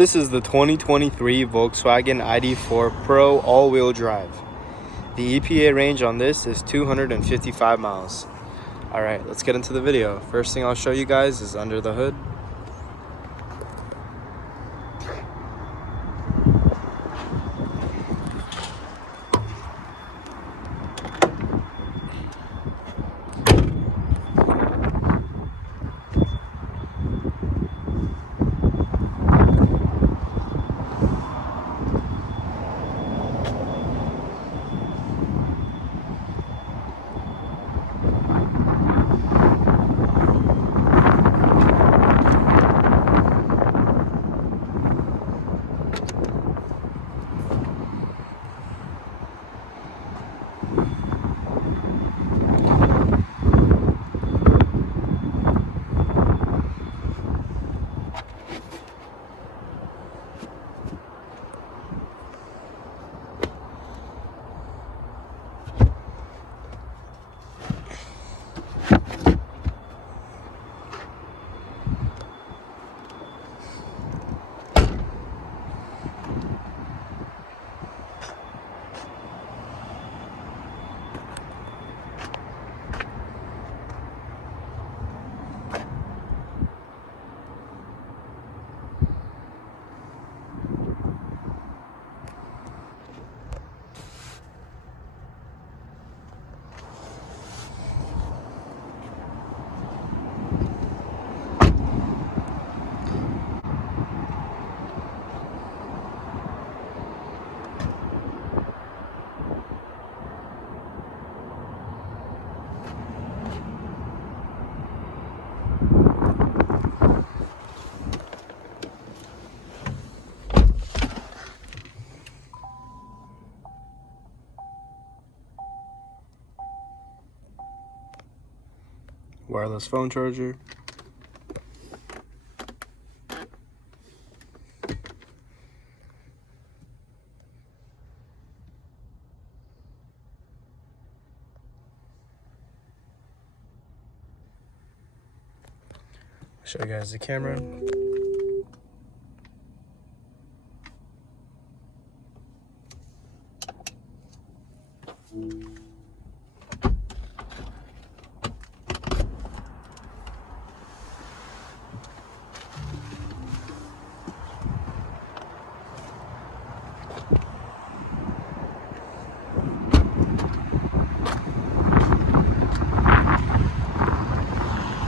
This is the 2023 Volkswagen ID.4 Pro all-wheel drive. The EPA range on this is 255 miles. All right, let's get into the video. First thing I'll show you guys is under the hood. Wireless phone charger. Show you guys the camera.